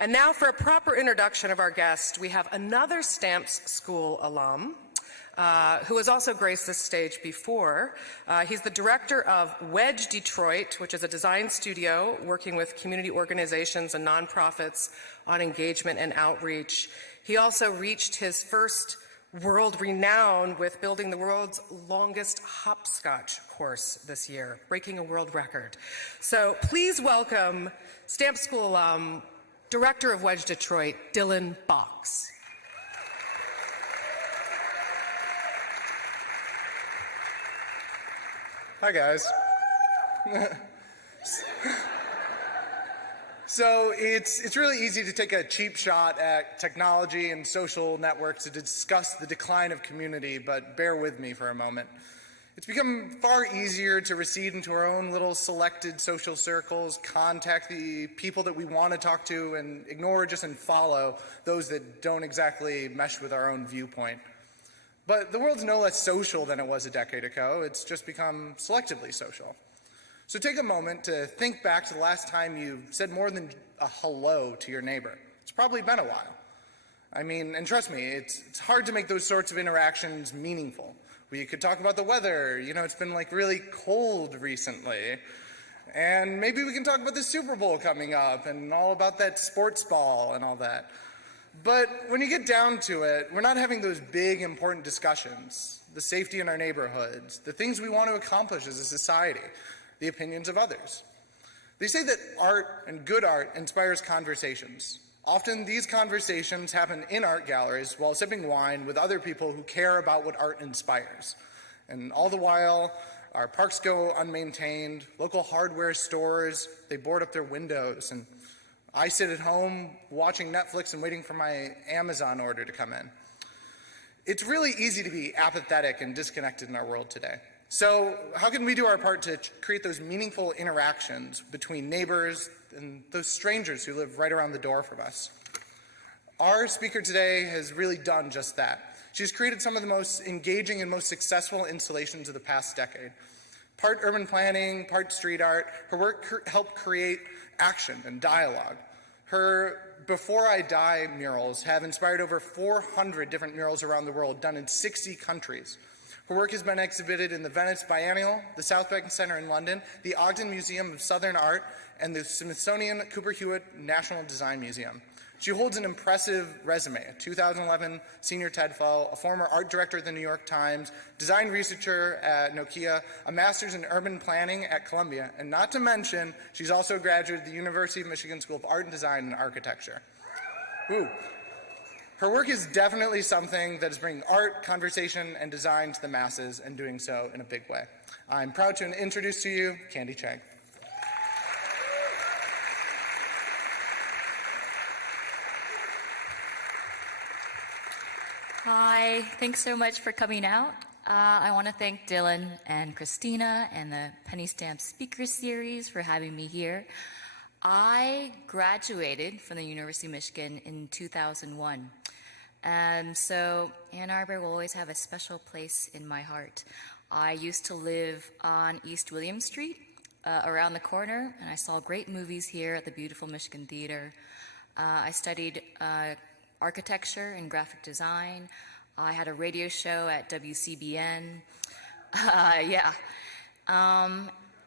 And now for a proper introduction of our guest, we have another Stamps School alum who has also graced this stage before. He's the director of Wedge Detroit, which is a design studio working with community organizations and nonprofits on engagement and outreach. He also reached his first world renown with building the world's longest hopscotch course this year, breaking a world record. So please welcome Stamps School alum, director of Wedge Detroit, Dylan Box. Hi, guys. So it's really easy to take a cheap shot at technology and social networks to discuss the decline of community, but bear with me for a moment. It's become far easier to recede into our own little selected social circles, contact the people that we want to talk to, and ignore and follow those that don't exactly mesh with our own viewpoint. But the world's no less social than it was a decade ago. It's just become selectively social. So take a moment to think back to the last time you said more than a hello to your neighbor. It's probably been a while. I mean, and trust me, it's hard to make those sorts of interactions meaningful. We could talk about the weather. You know, it's been like really cold recently. And maybe we can talk about the Super Bowl coming up and all about that sports ball and all that. But when you get down to it, we're not having those big, important discussions, the safety in our neighborhoods, the things we want to accomplish as a society, the opinions of others. They say that art and good art inspires conversations. Often these conversations happen in art galleries while sipping wine with other people who care about what art inspires. And all the while, our parks go unmaintained, local hardware stores, they board up their windows, and I sit at home watching Netflix and waiting for my Amazon order to come in. It's really easy to be apathetic and disconnected in our world today. So how can we do our part to create those meaningful interactions between neighbors and those strangers who live right around the door from us? Our speaker today has really done just that. She's created some of the most engaging and most successful installations of the past decade. Part urban planning, part street art, her work helped create action and dialogue. Her Before I Die murals have inspired over 400 different murals around the world, done in 60 countries. Her work has been exhibited in the Venice Biennale, the South Bank Center in London, the Ogden Museum of Southern Art, and the Smithsonian Cooper-Hewitt National Design Museum. She holds an impressive resume, a 2011 Senior TED Fellow, a former art director at the New York Times, design researcher at Nokia, a master's in urban planning at Columbia, and not to mention, she's also a graduate of the University of Michigan School of Art and Design and Architecture. Ooh. Her work is definitely something that is bringing art, conversation, and design to the masses, and doing so in a big way. I'm proud to introduce to you Candy Chang. Hi, thanks so much for coming out. I want to thank Dylan and Christina and the Penny Stamp Speaker Series for having me here. I graduated from the University of Michigan in 2001. So Ann Arbor will always have a special place in my heart. I used to live on East William Street, around the corner, and I saw great movies here at the beautiful Michigan Theater. I studied architecture and graphic design. I had a radio show at WCBN.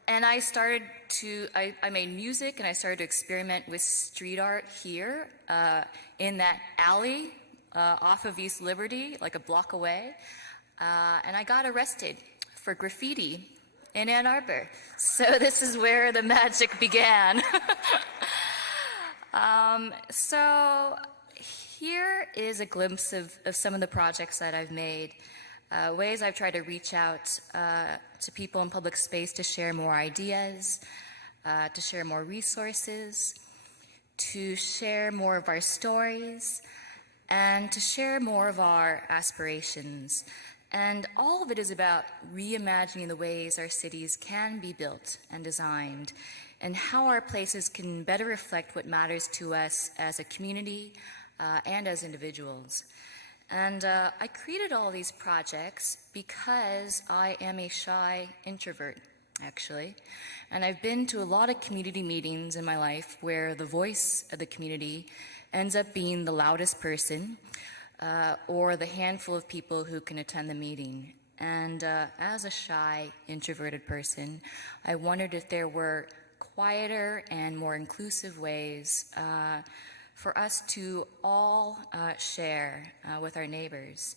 And I made music, and I started to experiment with street art here in that alley off of East Liberty, like a block away. And I got arrested for graffiti in Ann Arbor. So this is where the magic began. So here is a glimpse of some of the projects that I've made, ways I've tried to reach out to people in public space to share more ideas, to share more resources, to share more of our stories, and to share more of our aspirations. And all of it is about reimagining the ways our cities can be built and designed, and how our places can better reflect what matters to us as a community and as individuals. And I created all these projects because I am a shy introvert. actually. And I've been to a lot of community meetings in my life where the voice of the community ends up being the loudest person or the handful of people who can attend the meeting. And as a shy, introverted person, I wondered if there were quieter and more inclusive ways for us to all share with our neighbors.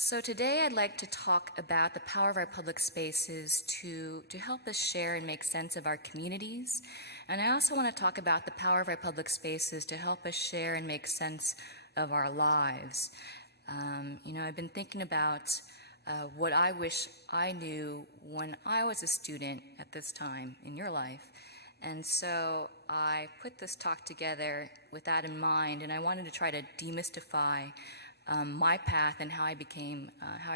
So today I'd like to talk about the power of our public spaces to help us share and make sense of our communities. And I also want to talk about the power of our public spaces to help us share and make sense of our lives. I've been thinking about what I wish I knew when I was a student at this time in your life. And so I put this talk together with that in mind, and I wanted to try to demystify my path and how I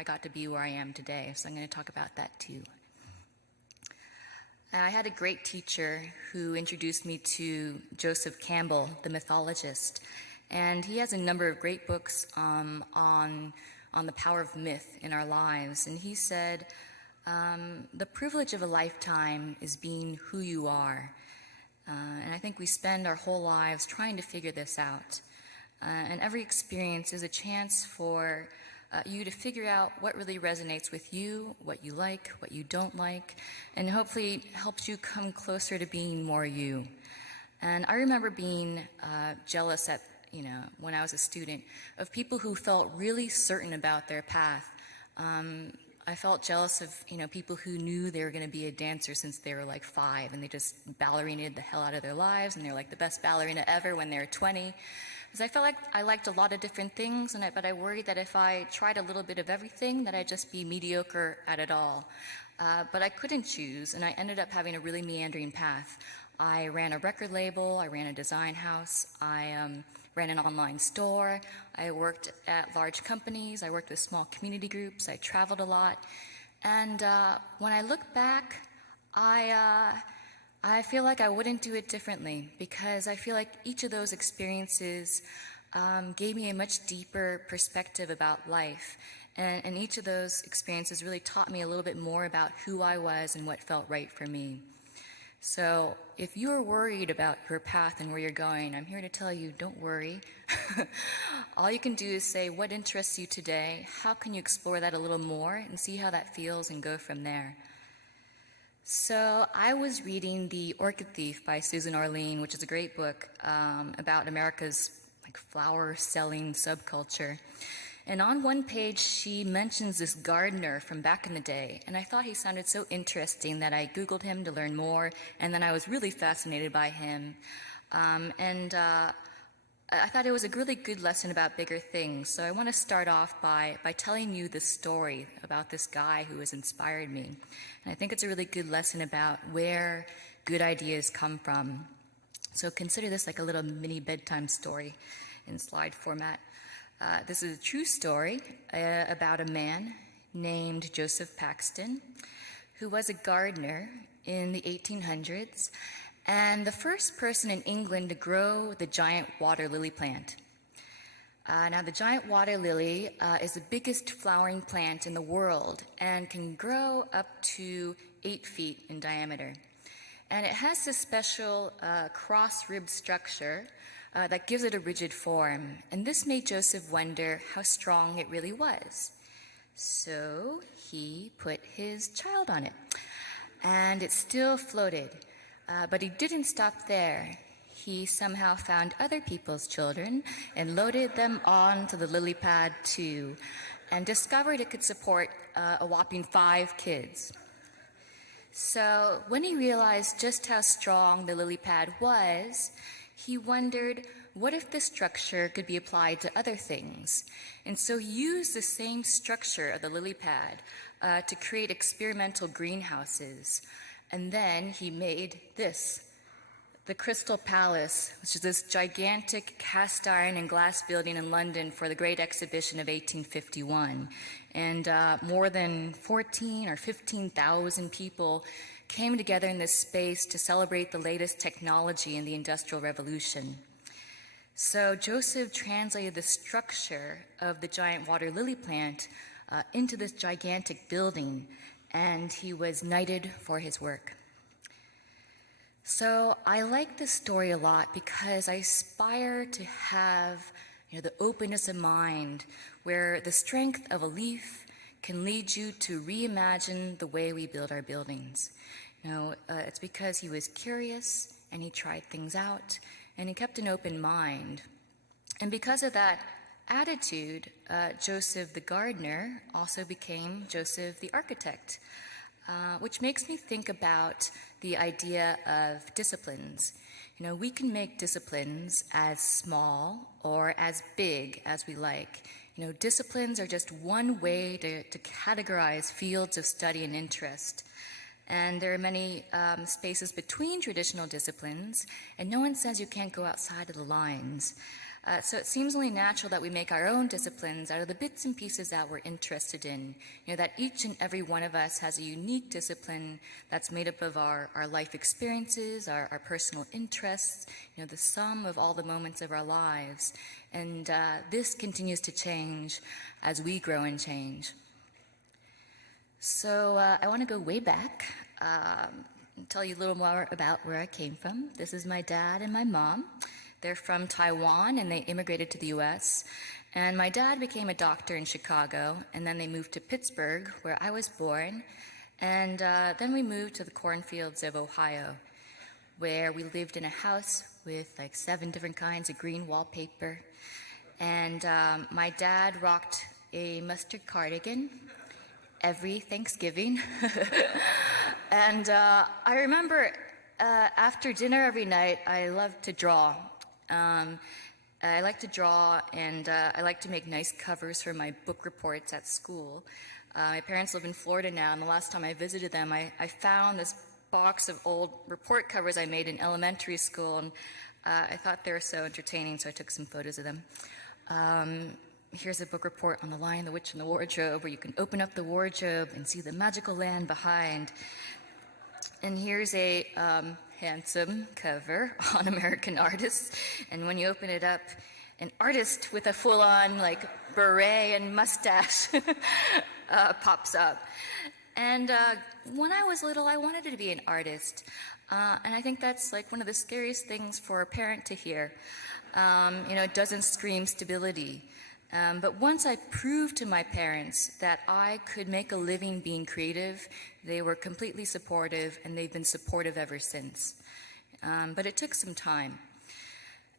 got to be where I am today. So I'm going to talk about that too. I had a great teacher who introduced me to Joseph Campbell, the mythologist, and he has a number of great books on the power of myth in our lives. And he said, the privilege of a lifetime is being who you are. And I think we spend our whole lives trying to figure this out. And every experience is a chance for you to figure out what really resonates with you, what you like, what you don't like, and hopefully helps you come closer to being more you. And I remember being jealous when I was a student of people who felt really certain about their path. I felt jealous of, people who knew they were going to be a dancer since they were like 5, and they just ballerinaed the hell out of their lives, and they're like the best ballerina ever when they're 20. Because I felt like I liked a lot of different things, but I worried that if I tried a little bit of everything, that I'd just be mediocre at it all. But I couldn't choose, and I ended up having a really meandering path. I ran a record label, I ran a design house, I ran an online store, I worked at large companies, I worked with small community groups, I traveled a lot. And when I look back, I feel like I wouldn't do it differently, because I feel like each of those experiences gave me a much deeper perspective about life. And each of those experiences really taught me a little bit more about who I was and what felt right for me. So if you're worried about your path and where you're going, I'm here to tell you, don't worry. All you can do is say, what interests you today? How can you explore that a little more and see how that feels and go from there? So I was reading The Orchid Thief by Susan Orlean, which is a great book about America's flower-selling subculture. And on one page, she mentions this gardener from back in the day. And I thought he sounded so interesting that I Googled him to learn more. And then I was really fascinated by him. I thought it was a really good lesson about bigger things. So I want to start off by telling you the story about this guy who has inspired me. And I think it's a really good lesson about where good ideas come from. So consider this like a little mini bedtime story in slide format. This is a true story about a man named Joseph Paxton, who was a gardener in the 1800s and the first person in England to grow the giant water lily plant. Now, the giant water lily is the biggest flowering plant in the world and can grow up to 8 feet in diameter. And it has this special cross-ribbed structure that gives it a rigid form. And this made Joseph wonder how strong it really was. So he put his child on it, and it still floated. But he didn't stop there. He somehow found other people's children and loaded them onto the lily pad too, and discovered it could support a whopping 5 kids. So when he realized just how strong the lily pad was, he wondered, what if this structure could be applied to other things? And so he used the same structure of the lily pad to create experimental greenhouses. And then he made this, the Crystal Palace, which is this gigantic cast iron and glass building in London for the Great Exhibition of 1851. And more than 14 or 15,000 people came together in this space to celebrate the latest technology in the Industrial Revolution. So Joseph translated the structure of the giant water lily plant into this gigantic building. and he was knighted for his work. So I like this story a lot because I aspire to have the openness of mind where the strength of a leaf can lead you to reimagine the way we build our buildings. It's because he was curious and he tried things out and he kept an open mind. And because of that attitude, Joseph the gardener also became Joseph the architect, which makes me think about the idea of disciplines. We can make disciplines as small or as big as we like. Disciplines are just one way to categorize fields of study and interest. And there are many spaces between traditional disciplines, and no one says you can't go outside of the lines. So it seems only natural that we make our own disciplines out of the bits and pieces that we're interested in. That each and every one of us has a unique discipline that's made up of our life experiences, our personal interests, the sum of all the moments of our lives. And this continues to change as we grow and change. So I want to go way back and tell you a little more about where I came from. This is my dad and my mom. They're from Taiwan, and they immigrated to the U.S. And my dad became a doctor in Chicago, and then they moved to Pittsburgh, where I was born. And then we moved to the cornfields of Ohio, where we lived in a house with like 7 different kinds of green wallpaper. And my dad rocked a mustard cardigan every Thanksgiving. And I remember after dinner every night, I loved to draw. I like to draw, and I like to make nice covers for my book reports at school. My parents live in Florida now, and the last time I visited them, I found this box of old report covers I made in elementary school, and I thought they were so entertaining, so I took some photos of them. Here's a book report on The Lion, the Witch, and the Wardrobe, where you can open up the wardrobe and see the magical land behind. And here's a handsome cover on American Artists. And when you open it up, an artist with a full-on beret and mustache pops up. And when I was little, I wanted to be an artist. And I think that's one of the scariest things for a parent to hear. It doesn't scream stability. But once I proved to my parents that I could make a living being creative, they were completely supportive, and they've been supportive ever since. But it took some time.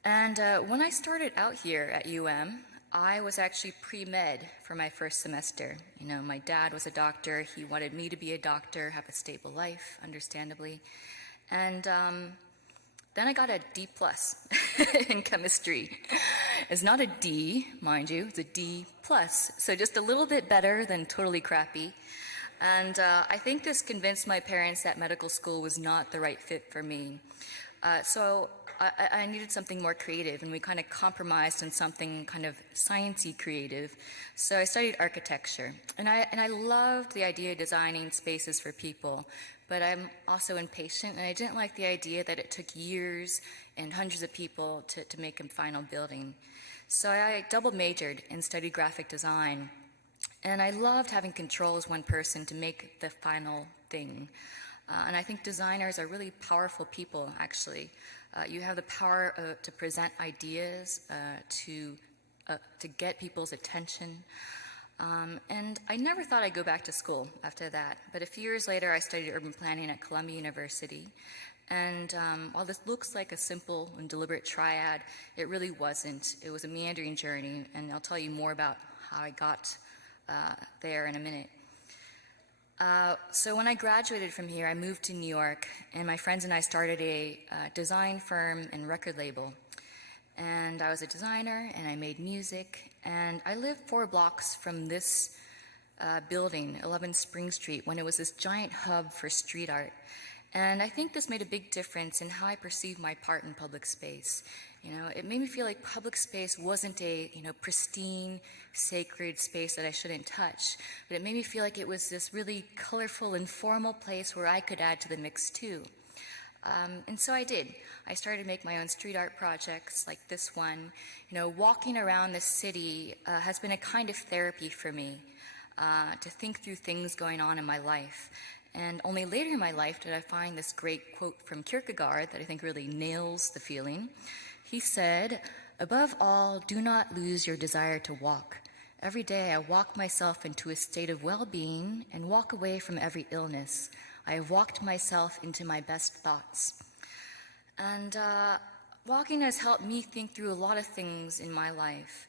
And when I started out here at UM, I was actually pre-med for my first semester. My dad was a doctor. He wanted me to be a doctor, have a stable life, understandably. And then I got a D+ in chemistry. It's not a D, mind you, it's a D+, so just a little bit better than totally crappy. And I think this convinced my parents that medical school was not the right fit for me. So I needed something more creative, and we kind of compromised on something kind of sciencey creative. So I studied architecture, and I loved the idea of designing spaces for people. But I'm also impatient, and I didn't like the idea that it took years and hundreds of people to make a final building. So I double majored and studied graphic design. And I loved having control as one person to make the final thing. And I think designers are really powerful people, actually. You have the power to present ideas, to get people's attention. And I never thought I'd go back to school after that. But a few years later, I studied urban planning at Columbia University. And while this looks like a simple and deliberate triad, it really wasn't. It was a meandering journey, and I'll tell you more about how I got there in a minute. So when I graduated from here, I moved to New York, and my friends and I started a design firm and record label. And I was a designer, and I made music, and I lived 4 blocks from this building, 11 Spring Street, when it was this giant hub for street art. And I think this made a big difference in how I perceived my part in public space. It made me feel like public space wasn't a, pristine, sacred space that I shouldn't touch, but it made me feel like it was this really colorful, informal place where I could add to the mix too. And so I did. I started to make my own street art projects like this one. Walking around the city has been a kind of therapy for me. to think through things going on in my life. And only later in my life did I find this great quote from Kierkegaard that I think really nails the feeling. He said, "Above all, do not lose your desire to walk. Every day I walk myself into a state of well-being and walk away from every illness. I have walked myself into my best thoughts." And walking has helped me think through a lot of things in my life.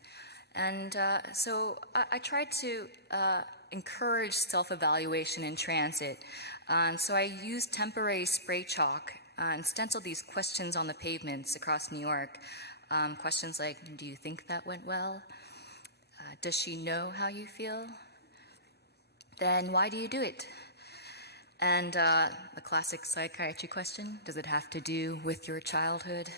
And so I tried to encourage self-evaluation in transit. So I used temporary spray chalk and stenciled these questions on the pavements across New York. Questions like, do you think that went well? Does she know how you feel? Then why do you do it? And the classic psychiatry question, does it have to do with your childhood?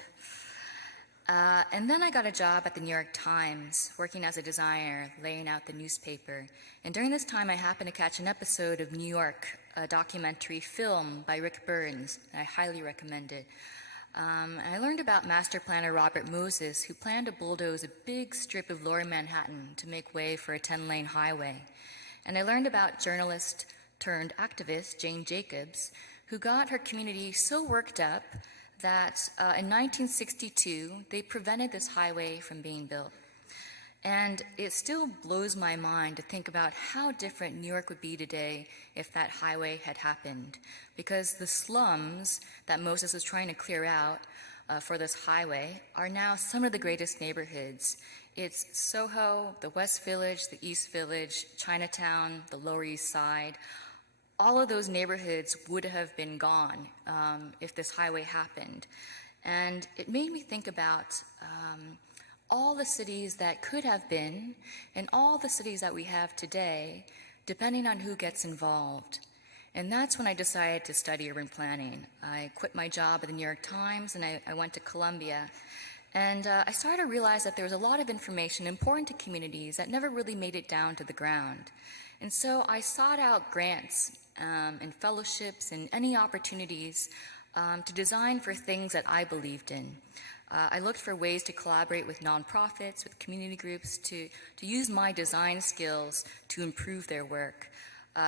And then I got a job at the New York Times, working as a designer, laying out the newspaper. And during this time, I happened to catch an episode of New York, a documentary film by Rick Burns. I highly recommend it. And I learned about master planner Robert Moses, who planned to bulldoze a big strip of lower Manhattan to make way for a 10-lane highway. And I learned about journalist turned activist Jane Jacobs, who got her community so worked up that in 1962, they prevented this highway from being built. And it still blows my mind to think about how different New York would be today if that highway had happened. Because the slums that Moses was trying to clear out for this highway are now some of the greatest neighborhoods. It's Soho, the West Village, the East Village, Chinatown, the Lower East Side. All of those neighborhoods would have been gone if this highway happened. And it made me think about all the cities that could have been and all the cities that we have today, depending on who gets involved. And that's when I decided to study urban planning. I quit my job at the New York Times and I went to Columbia. And I started to realize that there was a lot of information important to communities that never really made it down to the ground. And so I sought out grants and fellowships and any opportunities to design for things that I believed in. I looked for ways to collaborate with nonprofits, with community groups, to use my design skills to improve their work.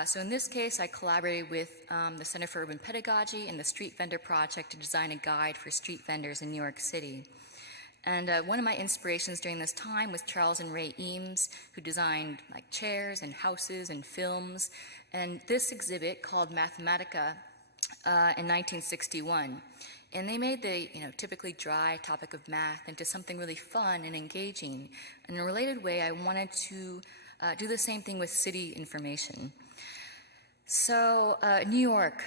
So in this case, I collaborated with the Center for Urban Pedagogy and the Street Vendor Project to design a guide for street vendors in New York City. And one of my inspirations during this time was Charles and Ray Eames, who designed like chairs and houses and films. And this exhibit called Mathematica in 1961. And they made the typically dry topic of math into something really fun and engaging. In a related way, I wanted to do the same thing with city information. So New York,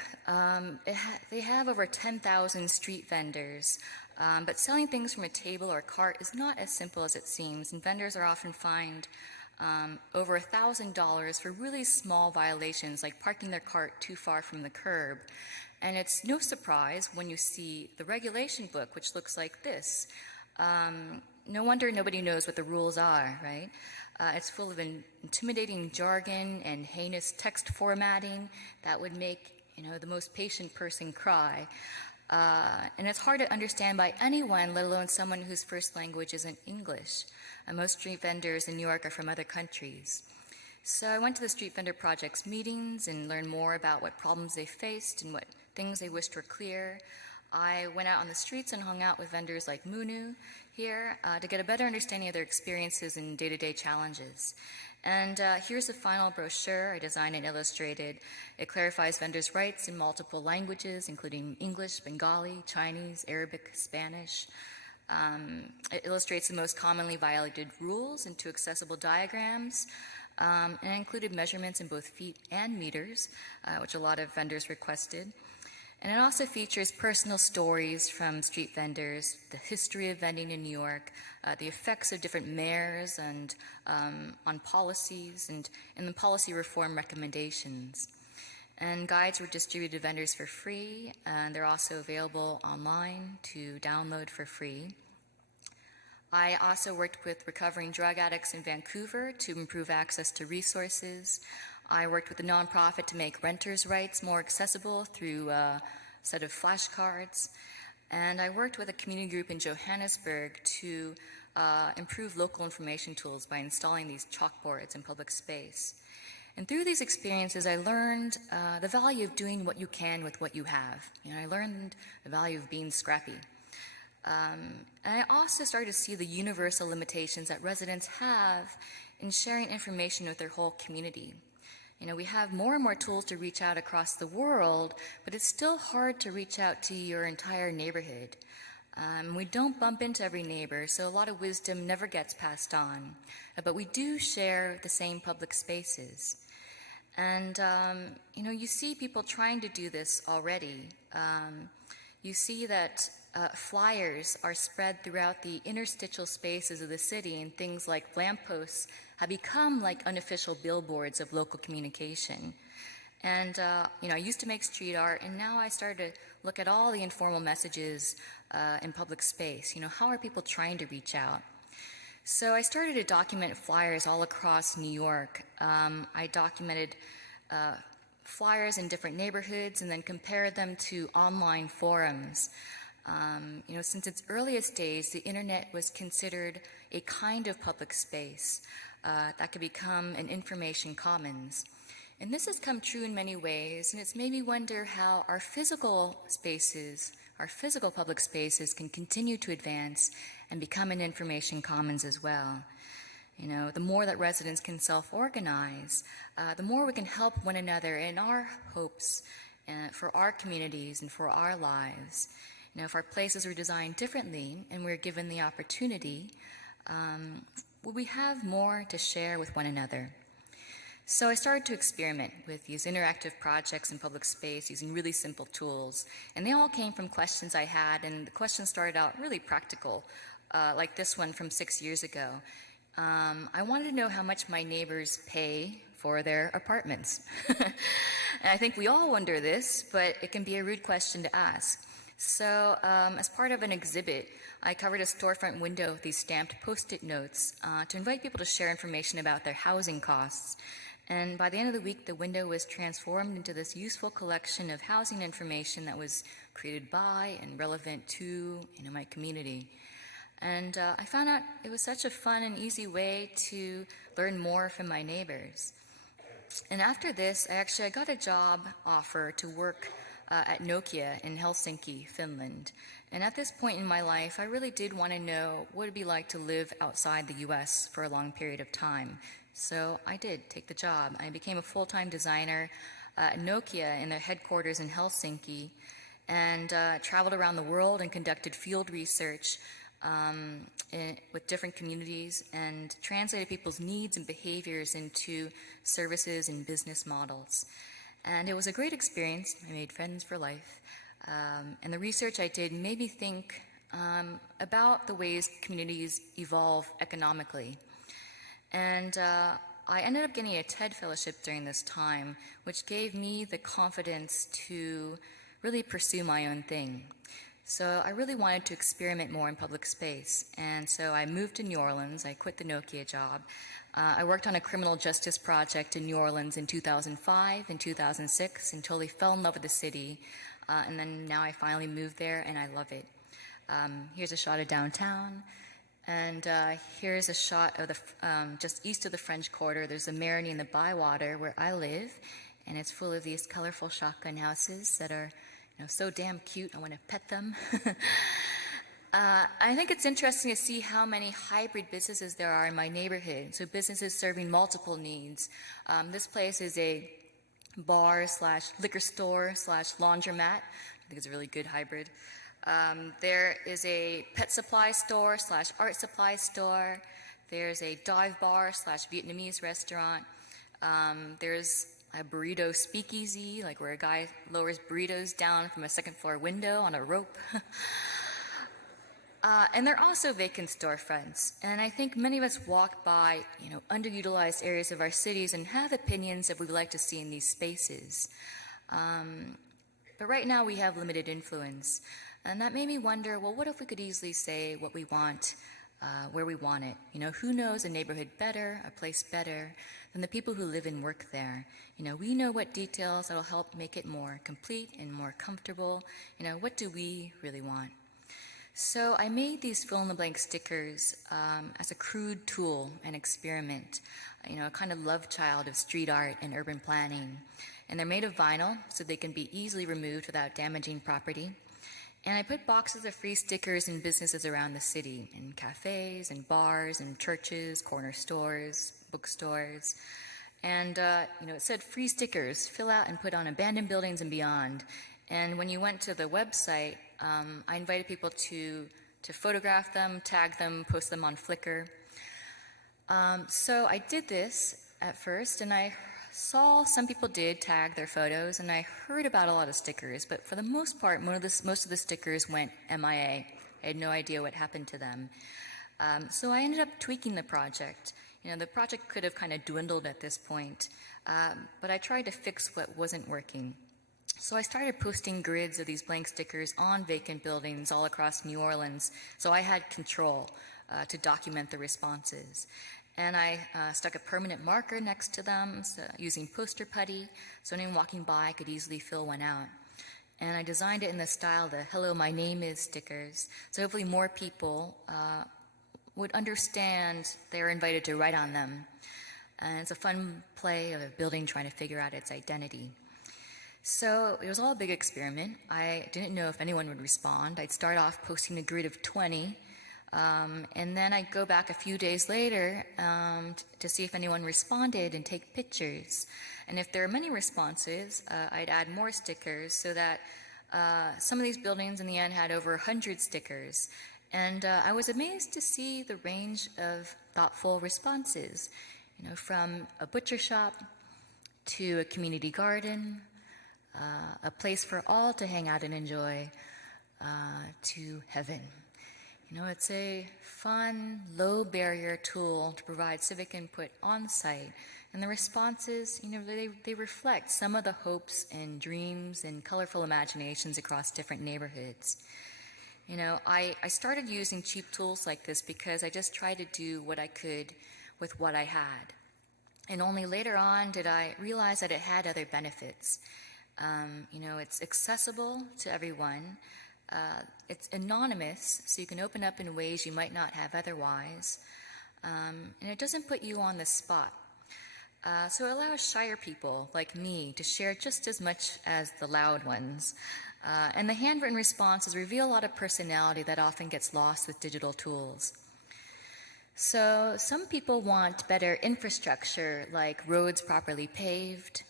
they have over 10,000 street vendors, but selling things from a table or cart is not as simple as it seems, and vendors are often fined over $1,000 for really small violations like parking their cart too far from the curb. And it's no surprise when you see the regulation book, which looks like this. No wonder nobody knows what the rules are, right? It's full of intimidating jargon and heinous text formatting that would make, the most patient person cry. And it's hard to understand by anyone, let alone someone whose first language isn't English. Most street vendors in New York are from other countries. So I went to the Street Vendor Project's meetings and learned more about what problems they faced and what things they wished were clear. I went out on the streets and hung out with vendors like Munu here to get a better understanding of their experiences and day-to-day challenges. And here's the final brochure I designed and illustrated. It clarifies vendors' rights in multiple languages, including English, Bengali, Chinese, Arabic, Spanish. It illustrates the most commonly violated rules into accessible diagrams, and it included measurements in both feet and meters, which a lot of vendors requested. And it also features personal stories from street vendors, the history of vending in New York, the effects of different mayors and on policies and the policy reform recommendations. And guides were distributed to vendors for free, and they're also available online to download for free. I also worked with recovering drug addicts in Vancouver to improve access to resources. I worked with a nonprofit to make renters' rights more accessible through a set of flashcards. And I worked with a community group in Johannesburg to improve local information tools by installing these chalkboards in public space. And through these experiences, I learned the value of doing what you can with what you have. I learned the value of being scrappy. And I also started to see the universal limitations that residents have in sharing information with their whole community. We have more and more tools to reach out across the world, but it's still hard to reach out to your entire neighborhood. We don't bump into every neighbor, so a lot of wisdom never gets passed on. But we do share the same public spaces. And, you see people trying to do this already. You see that flyers are spread throughout the interstitial spaces of the city, and things like lampposts have become like unofficial billboards of local communication. And, I used to make street art, and now I started to look at all the informal messages in public space. How are people trying to reach out? So I started to document flyers all across New York. I documented flyers in different neighborhoods and then compared them to online forums. Since its earliest days, the internet was considered a kind of public space that could become an information commons. And this has come true in many ways, and it's made me wonder how our physical spaces, our physical public spaces, can continue to advance and become an information commons as well. The more that residents can self-organize, the more we can help one another in our hopes for our communities and for our lives. If our places are designed differently and we're given the opportunity, will we have more to share with one another? So I started to experiment with these interactive projects in public space using really simple tools. And they all came from questions I had, and the questions started out really practical, like this one from 6 years ago. I wanted to know how much my neighbors pay for their apartments. And I think we all wonder this, but it can be a rude question to ask. So as part of an exhibit, I covered a storefront window with these stamped Post-it notes to invite people to share information about their housing costs. And by the end of the week, the window was transformed into this useful collection of housing information that was created by and relevant to my community. And I found out it was such a fun and easy way to learn more from my neighbors. And after this, I got a job offer to work at Nokia in Helsinki, Finland. And at this point in my life, I really did want to know what it would be like to live outside the US for a long period of time. So I did take the job. I became a full-time designer at Nokia in their headquarters in Helsinki, and traveled around the world and conducted field research with different communities and translated people's needs and behaviors into services and business models. And it was a great experience. I made friends for life. And the research I did made me think about the ways communities evolve economically. And I ended up getting a TED Fellowship during this time, which gave me the confidence to really pursue my own thing. So I really wanted to experiment more in public space. And so I moved to New Orleans. I quit the Nokia job. I worked on a criminal justice project in New Orleans in 2005 and 2006 and totally fell in love with the city. And then now I finally moved there, and I love it. Here's a shot of downtown. And here's a shot of the just east of the French Quarter. There's the Marigny and the Bywater where I live, and it's full of these colorful shotgun houses that are so damn cute. I want to pet them. I think it's interesting to see how many hybrid businesses there are in my neighborhood. So businesses serving multiple needs. This place is a bar/liquor store/laundromat. I think it's a really good hybrid. There is a pet supply store/art supply store. There's a dive bar/Vietnamese restaurant. There's a burrito speakeasy, like where a guy lowers burritos down from a second floor window on a rope. And there are also vacant storefronts. And I think many of us walk by, underutilized areas of our cities and have opinions that we would like to see in these spaces. But right now we have limited influence. And that made me wonder, well, what if we could easily say what we want, where we want it? Who knows a neighborhood better, a place better, than the people who live and work there? We know what details that'll help make it more complete and more comfortable. What do we really want? So I made these fill-in-the-blank stickers as a crude tool and experiment, a kind of love child of street art and urban planning. And they're made of vinyl, so they can be easily removed without damaging property. And I put boxes of free stickers in businesses around the city, in cafes and bars and churches, corner stores, bookstores. And, it said free stickers, fill out and put on abandoned buildings and beyond. And when you went to the website, I invited people to photograph them, tag them, post them on Flickr. So I did this at first, and I saw some people did tag their photos, and I heard about a lot of stickers, but for the most part, most of the stickers went MIA. I had no idea what happened to them. So I ended up tweaking the project. The project could have kind of dwindled at this point, but I tried to fix what wasn't working. So I started posting grids of these blank stickers on vacant buildings all across New Orleans, so I had control to document the responses. And I stuck a permanent marker next to them using poster putty, so anyone walking by could easily fill one out. And I designed it in the style of the "Hello, my name is" stickers, so hopefully more people would understand they were invited to write on them. And it's a fun play of a building trying to figure out its identity. So it was all a big experiment. I didn't know if anyone would respond. I'd start off posting a grid of 20, and then I'd go back a few days later to see if anyone responded and take pictures. And if there were many responses, I'd add more stickers so that some of these buildings in the end had over 100 stickers. And I was amazed to see the range of thoughtful responses, from a butcher shop to a community garden, a place for all to hang out and enjoy, to heaven. It's a fun, low-barrier tool to provide civic input on site. And the responses, they reflect some of the hopes and dreams and colorful imaginations across different neighborhoods. I started using cheap tools like this because I just tried to do what I could with what I had. And only later on did I realize that it had other benefits. It's accessible to everyone. It's anonymous, so you can open up in ways you might not have otherwise. And it doesn't put you on the spot. So it allows shyer people like me to share just as much as the loud ones. And the handwritten responses reveal a lot of personality that often gets lost with digital tools. So some people want better infrastructure, like roads properly paved,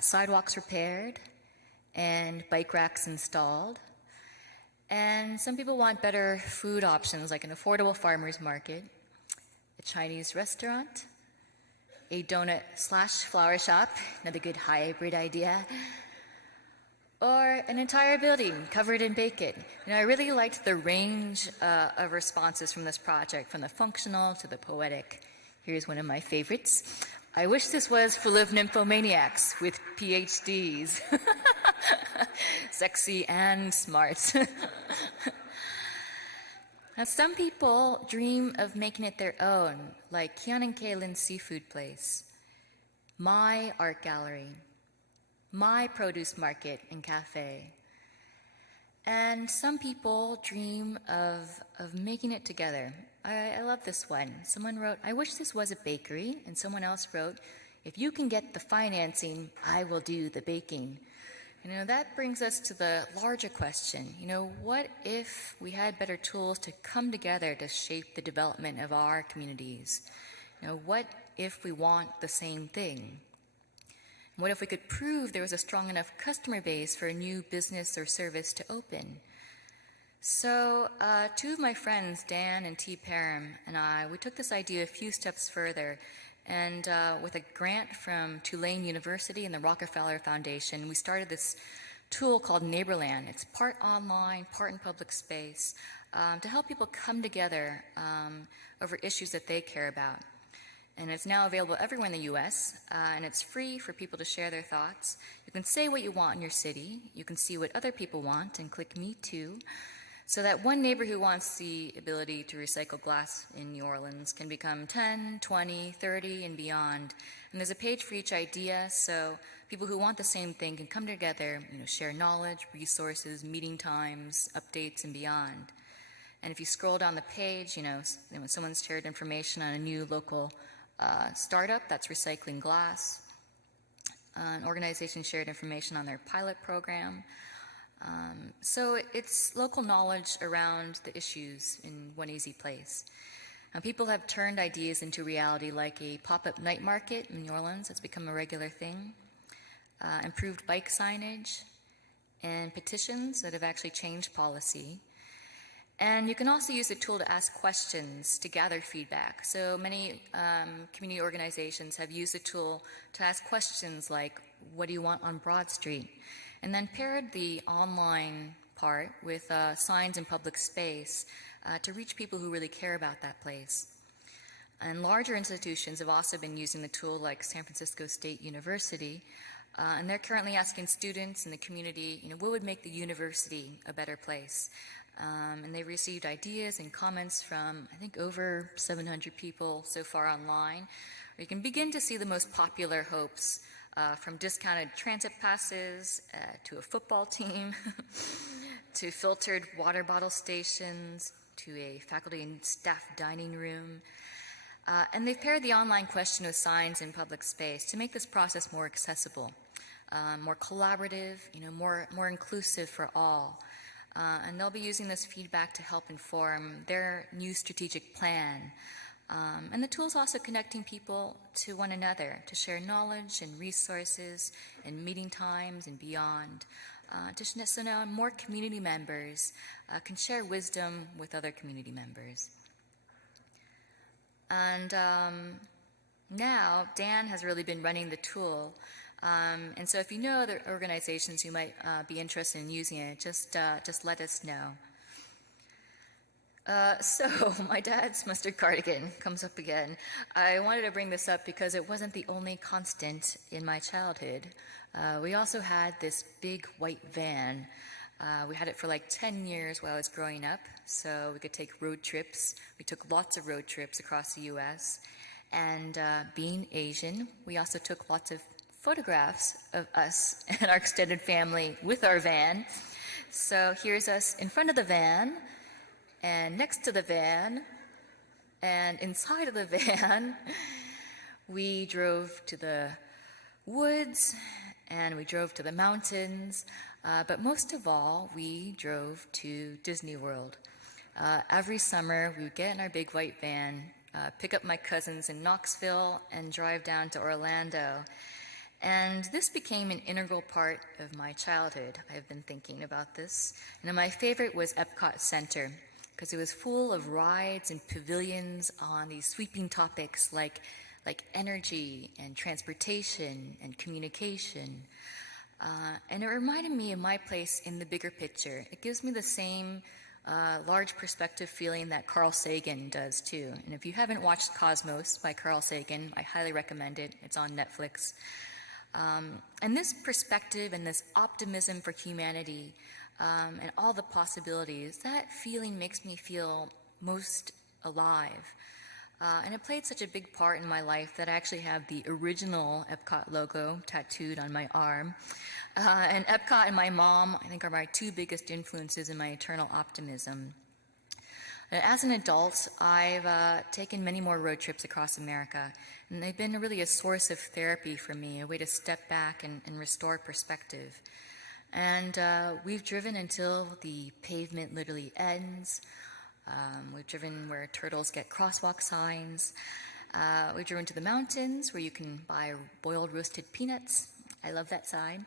sidewalks repaired, and bike racks installed. And some people want better food options, like an affordable farmer's market, a Chinese restaurant, a donut/flower shop, another good hybrid idea, or an entire building covered in bacon. I really liked the range of responses from this project, from the functional to the poetic. Here's one of my favorites. I wish this was full of nymphomaniacs with PhDs. Sexy and smart. Now, some people dream of making it their own, like Kian and Kaylin's seafood place, my art gallery, my produce market and cafe. And some people dream of making it together. I love this one. Someone wrote, I wish this was a bakery. And someone else wrote, if you can get the financing, I will do the baking. That brings us to the larger question. What if we had better tools to come together to shape the development of our communities? What if we want the same thing? What if we could prove there was a strong enough customer base for a new business or service to open? So two of my friends, Dan and T. Parham, and I, we took this idea a few steps further. And with a grant from Tulane University and the Rockefeller Foundation, we started this tool called Neighborland. It's part online, part in public space, to help people come together over issues that they care about. And it's now available everywhere in the U.S., and it's free for people to share their thoughts. You can say what you want in your city. You can see what other people want and click Me Too, so that one neighbor who wants the ability to recycle glass in New Orleans can become 10, 20, 30, and beyond. And there's a page for each idea, so people who want the same thing can come together, share knowledge, resources, meeting times, updates, and beyond. And if you scroll down the page, when someone's shared information on a new local startup that's recycling glass, an organization shared information on their pilot program. So it's local knowledge around the issues in one easy place. People have turned ideas into reality, like a pop-up night market in New Orleans that's become a regular thing, improved bike signage, and petitions that have actually changed policy. And you can also use the tool to ask questions to gather feedback. So many community organizations have used the tool to ask questions like, what do you want on Broad Street? And then paired the online part with signs in public space to reach people who really care about that place. And larger institutions have also been using the tool, like San Francisco State University, and they're currently asking students in the community, what would make the university a better place? And they've received ideas and comments from, I think, over 700 people so far online. You can begin to see the most popular hopes, from discounted transit passes to a football team, to filtered water bottle stations, to a faculty and staff dining room. And they've paired the online question with signs in public space to make this process more accessible, more collaborative, more inclusive for all. And they'll be using this feedback to help inform their new strategic plan. And the tool's also connecting people to one another to share knowledge and resources and meeting times and beyond. So now more community members can share wisdom with other community members. And now Dan has really been running the tool. And so if you know other organizations who might be interested in using it, just let us know. So my dad's mustard cardigan comes up again. I wanted to bring this up because it wasn't the only constant in my childhood. We also had this big white van. We had it for like 10 years while I was growing up, so we could take road trips. We took lots of road trips across the U.S. And being Asian, we also took lots of photographs of us and our extended family with our van. So here's us in front of the van, and next to the van, and inside of the van. We drove to the woods, and we drove to the mountains, but most of all, we drove to Disney World. Every summer, we would get in our big white van, pick up my cousins in Knoxville, and drive down to Orlando. And this became an integral part of my childhood. I've been thinking about this. And my favorite was Epcot Center, because it was full of rides and pavilions on these sweeping topics like energy and transportation and communication. And it reminded me of my place in the bigger picture. It gives me the same large perspective feeling that Carl Sagan does too. And if you haven't watched Cosmos by Carl Sagan, I highly recommend it. It's on Netflix. And this perspective and this optimism for humanity and all the possibilities, that feeling makes me feel most alive. And it played such a big part in my life that I actually have the original Epcot logo tattooed on my arm. And Epcot and my mom, I think, are my two biggest influences in my eternal optimism. As an adult, I've taken many more road trips across America, and they've been really a source of therapy for me, a way to step back and restore perspective. And we've driven until the pavement literally ends. We've driven where turtles get crosswalk signs. We've driven to the mountains where you can buy boiled roasted peanuts. I love that sign.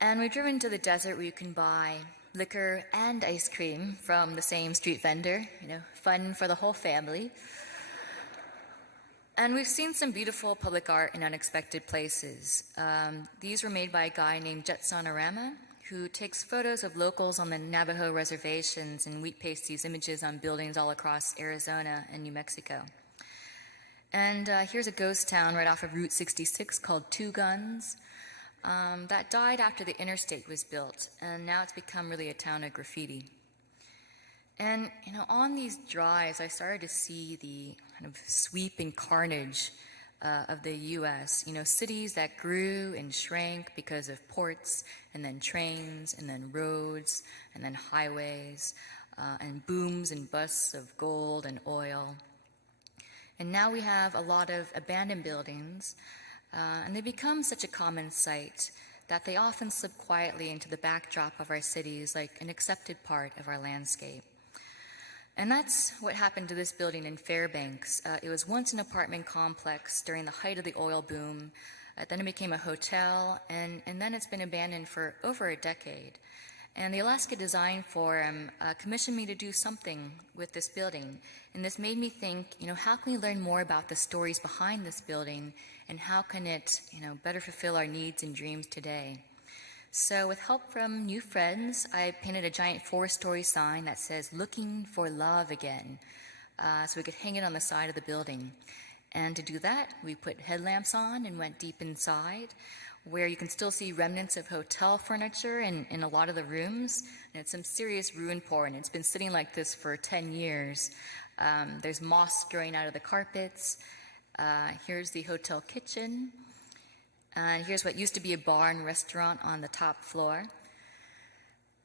And we've driven to the desert where you can buy liquor and ice cream from the same street vendor, fun for the whole family. And we've seen some beautiful public art in unexpected places. These were made by a guy named Jet Sonorama, who takes photos of locals on the Navajo reservations and wheat pastes these images on buildings all across Arizona and New Mexico. And here's a ghost town right off of Route 66 called Two Guns. That died after the interstate was built, and now it's become really a town of graffiti. And, on these drives, I started to see the kind of sweeping carnage of the U.S., cities that grew and shrank because of ports, and then trains, and then roads, and then highways. and booms and busts of gold and oil. And now we have a lot of abandoned buildings, and they become such a common sight that they often slip quietly into the backdrop of our cities like an accepted part of our landscape. And that's what happened to this building in Fairbanks. It was once an apartment complex during the height of the oil boom. Then it became a hotel, and then it's been abandoned for over a decade. And the Alaska Design Forum commissioned me to do something with this building. And this made me think, how can we learn more about the stories behind this building, and how can it, better fulfill our needs and dreams today? So with help from new friends, I painted a giant 4-story sign that says, "Looking for love again," so we could hang it on the side of the building. And to do that, we put headlamps on and went deep inside, where you can still see remnants of hotel furniture in a lot of the rooms. And it's some serious ruin porn. It's been sitting like this for 10 years. There's moss growing out of the carpets. Here's the hotel kitchen. And here's what used to be a bar and restaurant on the top floor.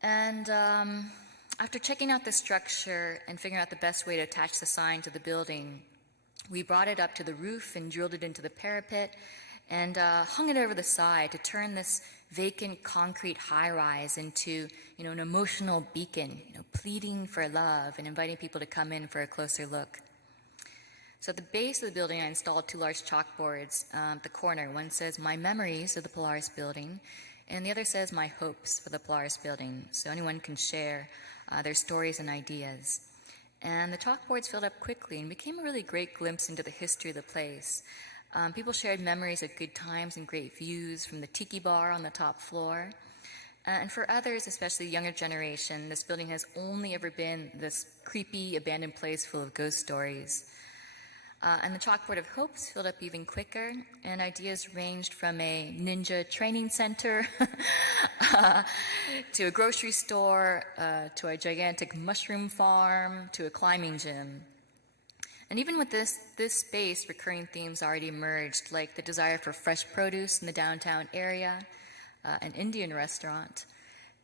And after checking out the structure and figuring out the best way to attach the sign to the building, we brought it up to the roof and drilled it into the parapet and hung it over the side to turn this vacant concrete high-rise into, an emotional beacon, pleading for love and inviting people to come in for a closer look. So at the base of the building, I installed 2 large chalkboards at the corner. One says, "My memories of the Polaris building," and the other says, "My hopes for the Polaris building," so anyone can share their stories and ideas. And the chalkboards filled up quickly and became a really great glimpse into the history of the place. People shared memories of good times and great views from the tiki bar on the top floor. And for others, especially the younger generation, this building has only ever been this creepy, abandoned place full of ghost stories. And the chalkboard of hopes filled up even quicker, and ideas ranged from a ninja training center to a grocery store, to a gigantic mushroom farm, to a climbing gym. And even with this space, recurring themes already emerged, like the desire for fresh produce in the downtown area, an Indian restaurant,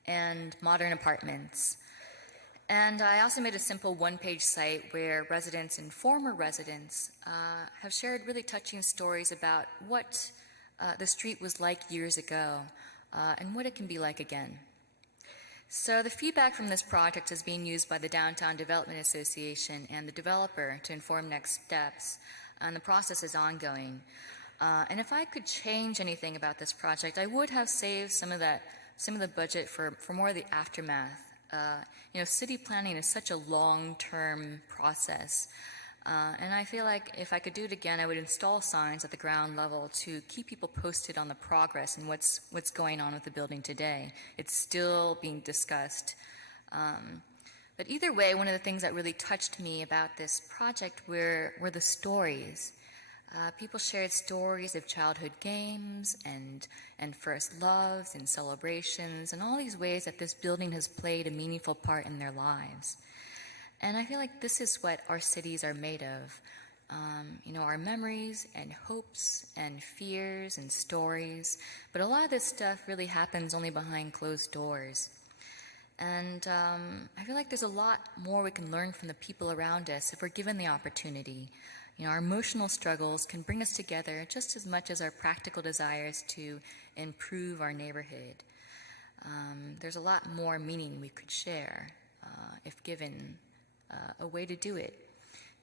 and modern apartments. And I also made a simple 1-page site where residents and former residents have shared really touching stories about what the street was like years ago and what it can be like again. So the feedback from this project is being used by the Downtown Development Association and the developer to inform next steps, and the process is ongoing. And if I could change anything about this project, I would have saved some of the budget for more of the aftermath. City planning is such a long-term process, and I feel like if I could do it again, I would install signs at the ground level to keep people posted on the progress and what's going on with the building today. It's still being discussed. But either way, one of the things that really touched me about this project were the stories. People shared stories of childhood games and first loves and celebrations and all these ways that this building has played a meaningful part in their lives. And I feel like this is what our cities are made of. Our memories and hopes and fears and stories. But a lot of this stuff really happens only behind closed doors. And I feel like there's a lot more we can learn from the people around us if we're given the opportunity. Our emotional struggles can bring us together just as much as our practical desires to improve our neighborhood. There's a lot more meaning we could share if given a way to do it.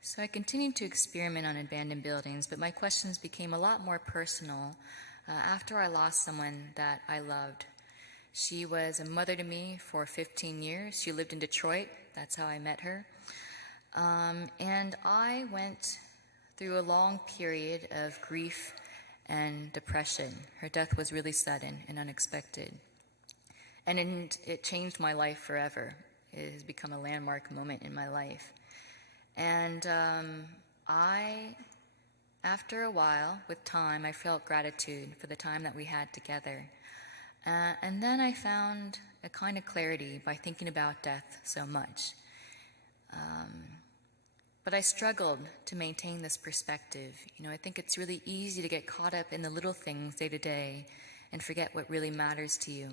So I continued to experiment on abandoned buildings, but my questions became a lot more personal after I lost someone that I loved. She was a mother to me for 15 years. She lived in Detroit. That's how I met her. And I went through a long period of grief and depression. Her death was really sudden and unexpected. And it changed my life forever. It has become a landmark moment in my life. And after a while, with time, I felt gratitude for the time that we had together. And then I found a kind of clarity by thinking about death so much. But I struggled to maintain this perspective. I think it's really easy to get caught up in the little things day to day and forget what really matters to you.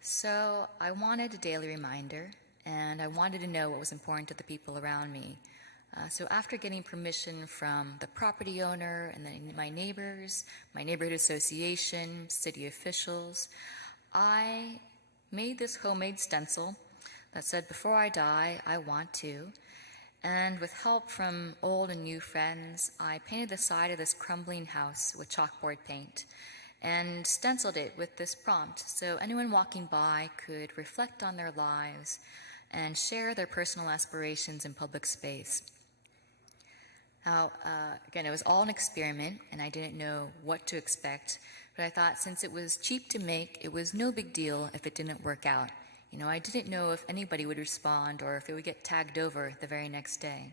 So I wanted a daily reminder, and I wanted to know what was important to the people around me. So after getting permission from the property owner and then my neighbors, my neighborhood association, city officials, I made this homemade stencil that said, "Before I die, I want to." And with help from old and new friends, I painted the side of this crumbling house with chalkboard paint and stenciled it with this prompt so anyone walking by could reflect on their lives and share their personal aspirations in public space. Now, again, it was all an experiment, and I didn't know what to expect, but I thought since it was cheap to make, it was no big deal if it didn't work out. You know, I didn't know if anybody would respond or if it would get tagged over the very next day.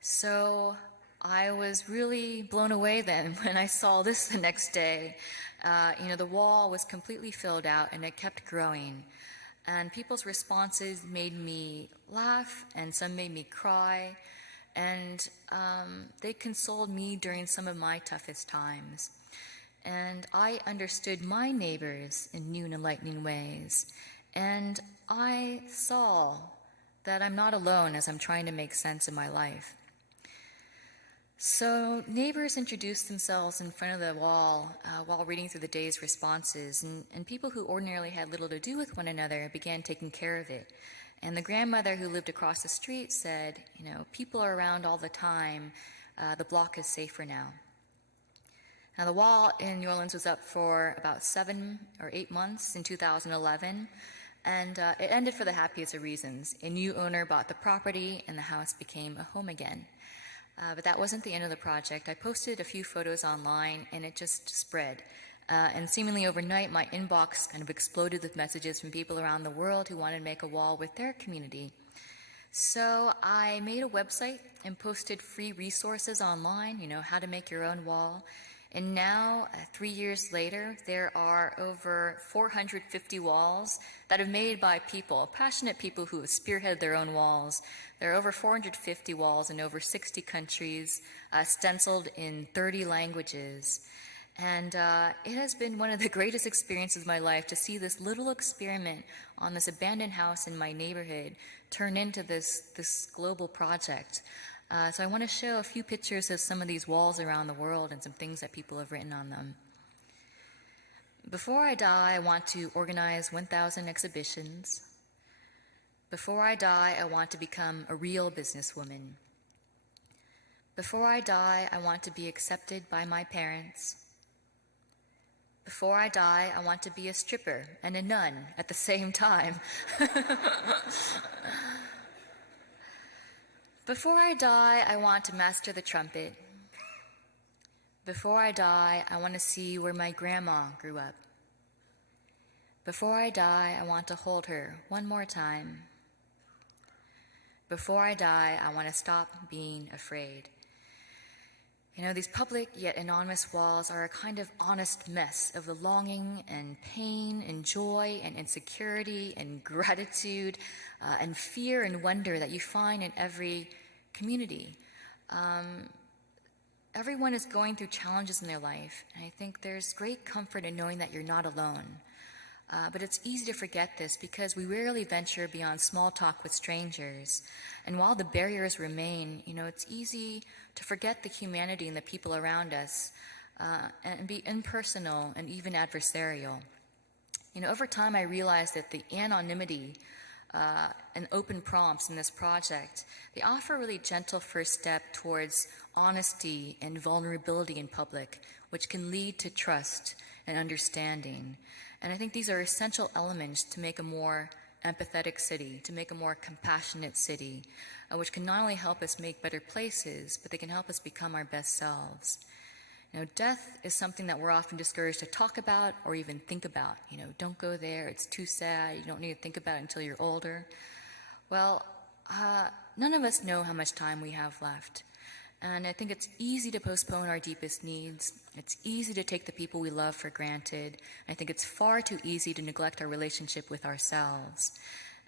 So I was really blown away then when I saw this the next day. The wall was completely filled out, and it kept growing. And people's responses made me laugh, and some made me cry. And they consoled me during some of my toughest times. And I understood my neighbors in new and enlightening ways. And I saw that I'm not alone as I'm trying to make sense of my life. So neighbors introduced themselves in front of the wall while reading through the day's responses. And people who ordinarily had little to do with one another began taking care of it. And the grandmother who lived across the street said, "People are around all the time. The block is safer now." Now, the wall in New Orleans was up for about 7 or 8 months in 2011, and it ended for the happiest of reasons. A new owner bought the property, and the house became a home again. But that wasn't the end of the project. I posted a few photos online, and it just spread. And seemingly overnight, my inbox kind of exploded with messages from people around the world who wanted to make a wall with their community. So I made a website and posted free resources online, how to make your own wall. And now, 3 years later, there are over 450 walls that are made by people, passionate people who have spearheaded their own walls. There are over 450 walls in over 60 countries, stenciled in 30 languages. And it has been one of the greatest experiences of my life to see this little experiment on this abandoned house in my neighborhood turn into this global project. So I want to show a few pictures of some of these walls around the world and some things that people have written on them. Before I die, I want to organize 1,000 exhibitions. Before I die, I want to become a real businesswoman. Before I die, I want to be accepted by my parents. Before I die, I want to be a stripper and a nun at the same time. Before I die, I want to master the trumpet. Before I die, I want to see where my grandma grew up. Before I die, I want to hold her one more time. Before I die, I want to stop being afraid. These public yet anonymous walls are a kind of honest mess of the longing and pain and joy and insecurity and gratitude and fear and wonder that you find in every community. Everyone is going through challenges in their life, and I think there's great comfort in knowing that you're not alone. But it's easy to forget this because we rarely venture beyond small talk with strangers. And while the barriers remain, it's easy to forget the humanity in the people around us and be impersonal and even adversarial. Over time I realized that the anonymity and open prompts in this project, they offer a really gentle first step towards honesty and vulnerability in public, which can lead to trust and understanding. And I think these are essential elements to make a more empathetic city, to make a more compassionate city, which can not only help us make better places, but they can help us become our best selves. Death is something that we're often discouraged to talk about or even think about. Don't go there, it's too sad, you don't need to think about it until you're older. Well, none of us know how much time we have left. And I think it's easy to postpone our deepest needs. It's easy to take the people we love for granted. I think it's far too easy to neglect our relationship with ourselves.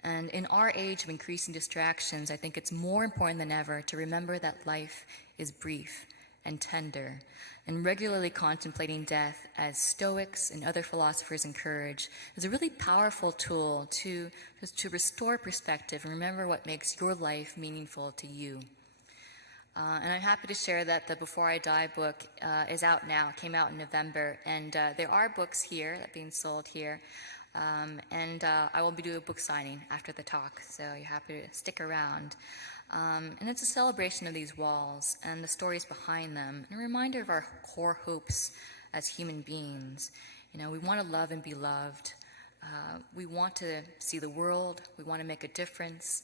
And in our age of increasing distractions, I think it's more important than ever to remember that life is brief and tender, and regularly contemplating death, as Stoics and other philosophers encourage, is a really powerful tool to restore perspective and remember what makes your life meaningful to you. And I'm happy to share that the Before I Die book is out now. It came out in November, and there are books here that are being sold here. And I will be doing a book signing after the talk, so you're happy to stick around. And it's a celebration of these walls and the stories behind them, and a reminder of our core hopes as human beings. You know, we want to love and be loved. We want to see the world. We want to make a difference.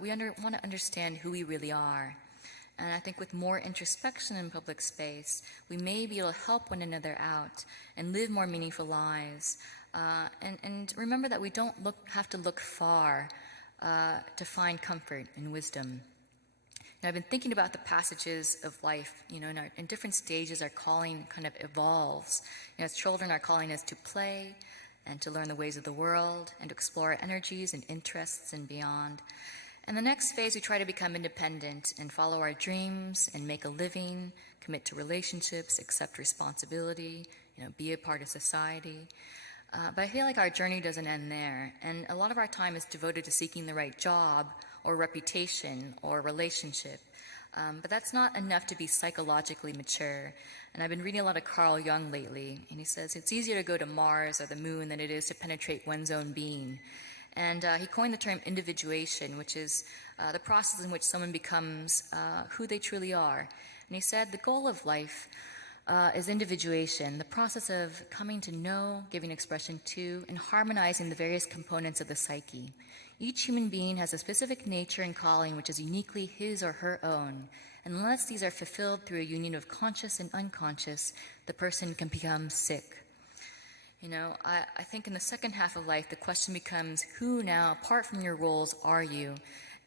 We want to understand who we really are. And I think with more introspection in public space, we may be able to help one another out and live more meaningful lives. And remember that we don't have to look far to find comfort and wisdom. Now, I've been thinking about the passages of life, you know, in different stages our calling kind of evolves. You know, as children, our calling is to play and to learn the ways of the world and to explore our energies and interests and beyond. And the next phase, we try to become independent and follow our dreams and make a living, commit to relationships, accept responsibility, you know, be a part of society. But I feel like our journey doesn't end there, and a lot of our time is devoted to seeking the right job or reputation or relationship. But that's not enough to be psychologically mature. And I've been reading a lot of Carl Jung lately, and he says it's easier to go to Mars or the moon than it is to penetrate one's own being. And he coined the term individuation, which is the process in which someone becomes who they truly are. And he said the goal of life is individuation, the process of coming to know, giving expression to, and harmonizing the various components of the psyche. Each human being has a specific nature and calling which is uniquely his or her own. And unless these are fulfilled through a union of conscious and unconscious, the person can become sick. You know, I think in the second half of life, the question becomes, who now, apart from your roles, are you?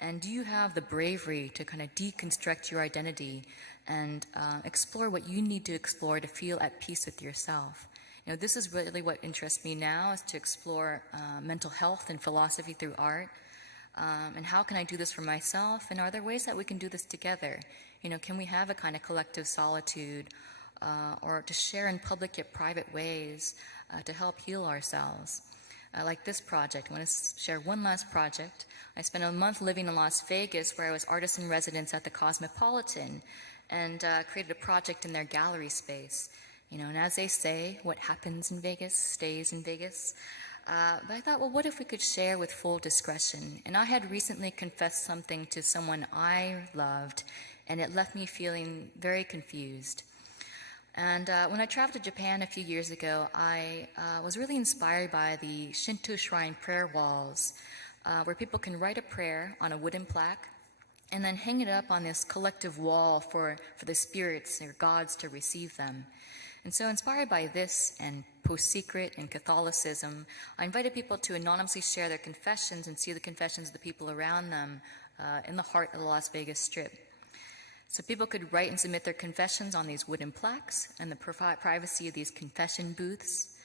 And do you have the bravery to kind of deconstruct your identity and explore what you need to explore to feel at peace with yourself? You know, this is really what interests me now, is to explore mental health and philosophy through art. And how can I do this for myself? And are there ways that we can do this together? You know, can we have a kind of collective solitude or to share in public yet private ways to help heal ourselves? Like this project. I want to share one last project. I spent a month living in Las Vegas, where I was artist in residence at the Cosmopolitan, and created a project in their gallery space. You know, and as they say, what happens in Vegas stays in Vegas. But I thought, well, what if we could share with full discretion? And I had recently confessed something to someone I loved, and it left me feeling very confused. And when I traveled to Japan a few years ago, I was really inspired by the Shinto shrine prayer walls, where people can write a prayer on a wooden plaque and then hang it up on this collective wall for the spirits or gods to receive them. And so, inspired by this and Post-Secret and Catholicism, I invited people to anonymously share their confessions and see the confessions of the people around them in the heart of the Las Vegas Strip. So people could write and submit their confessions on these wooden plaques and the privacy of these confession booths.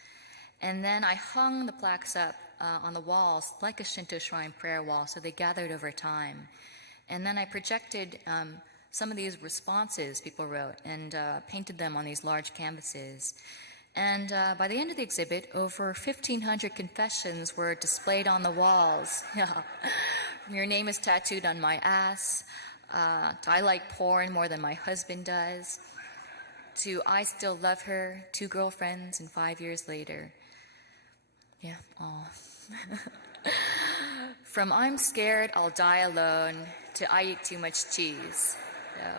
And then I hung the plaques up on the walls like a Shinto shrine prayer wall, so they gathered over time. And then I projected some of these responses people wrote and painted them on these large canvases. And by the end of the exhibit, over 1,500 confessions were displayed on the walls. Your name is tattooed on my ass. I like porn more than my husband does. To I still love her, 2 girlfriends, and 5 years later. Yeah, aw. From I'm scared, I'll die alone, to I eat too much cheese. So.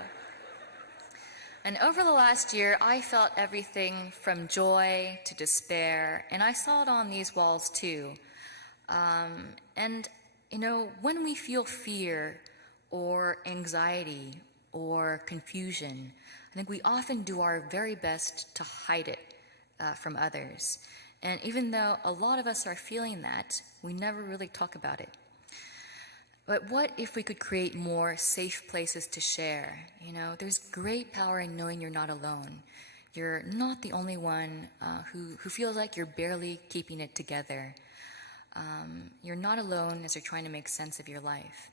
And over the last year, I felt everything from joy to despair, and I saw it on these walls too. And, you know, when we feel fear or anxiety or confusion, I think we often do our very best to hide it from others. And even though a lot of us are feeling that, we never really talk about it. But what if we could create more safe places to share? You know, there's great power in knowing you're not alone. You're not the only one who feels like you're barely keeping it together. You're not alone as you're trying to make sense of your life.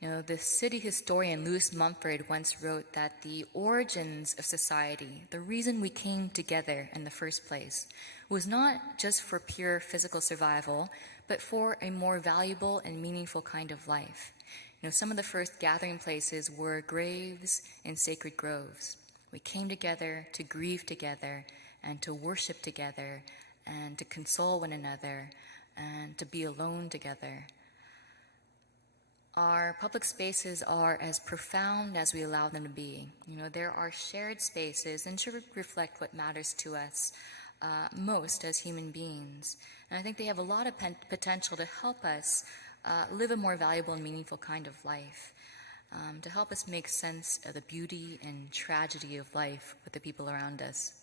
You know, the city historian Lewis Mumford once wrote that the origins of society, the reason we came together in the first place, was not just for pure physical survival, but for a more valuable and meaningful kind of life. You know, some of the first gathering places were graves and sacred groves. We came together to grieve together and to worship together and to console one another and to be alone together. Our public spaces are as profound as we allow them to be. You know, there are shared spaces and should reflect what matters to us most as human beings. And I think they have a lot of potential to help us live a more valuable and meaningful kind of life, to help us make sense of the beauty and tragedy of life with the people around us.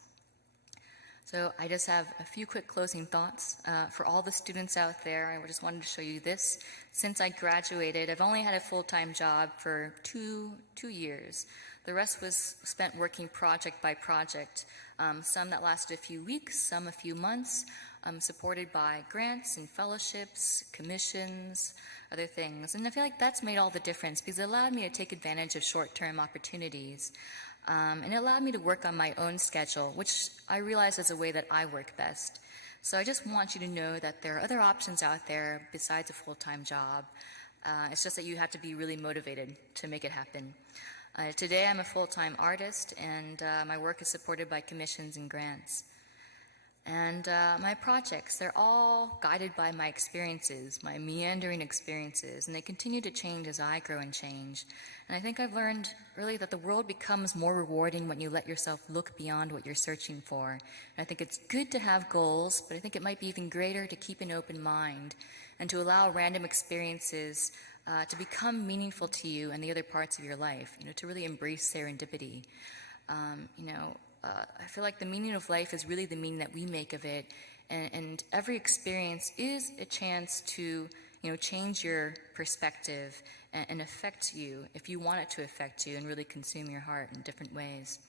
So I just have a few quick closing thoughts for all the students out there. I just wanted to show you this. Since I graduated, I've only had a full-time job for two years. The rest was spent working project by project, some that lasted a few weeks, some a few months, supported by grants and fellowships, commissions, other things. And I feel like that's made all the difference because it allowed me to take advantage of short-term opportunities. And it allowed me to work on my own schedule, which I realize is a way that I work best. So I just want you to know that there are other options out there besides a full-time job. It's just that you have to be really motivated to make it happen. Today I'm a full-time artist, and my work is supported by commissions and grants. And my projects, they're all guided by my experiences, my meandering experiences, and they continue to change as I grow and change. And I think I've learned really that the world becomes more rewarding when you let yourself look beyond what you're searching for. And I think it's good to have goals, but I think it might be even greater to keep an open mind and to allow random experiences to become meaningful to you and the other parts of your life, you know, to really embrace serendipity. I feel like the meaning of life is really the meaning that we make of it, and every experience is a chance to, you know, change your perspective and affect you if you want it to affect you and really consume your heart in different ways.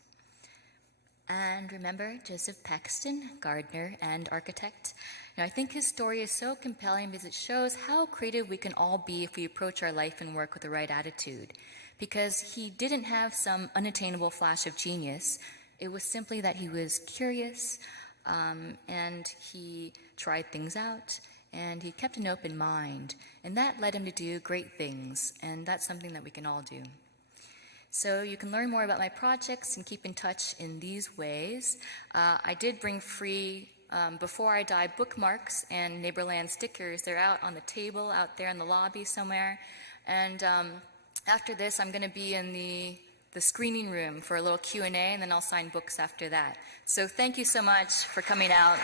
And remember Joseph Paxton, gardener and architect. Now, I think his story is so compelling because it shows how creative we can all be if we approach our life and work with the right attitude. Because he didn't have some unattainable flash of genius. It was simply that he was curious, and he tried things out, and he kept an open mind. And that led him to do great things, and that's something that we can all do. So you can learn more about my projects and keep in touch in these ways. I did bring free Before I Die bookmarks and Neighborland stickers. They're out on the table out there in the lobby somewhere. And after this, I'm going to be in the screening room for a little Q&A, and then I'll sign books after that. So thank you so much for coming out.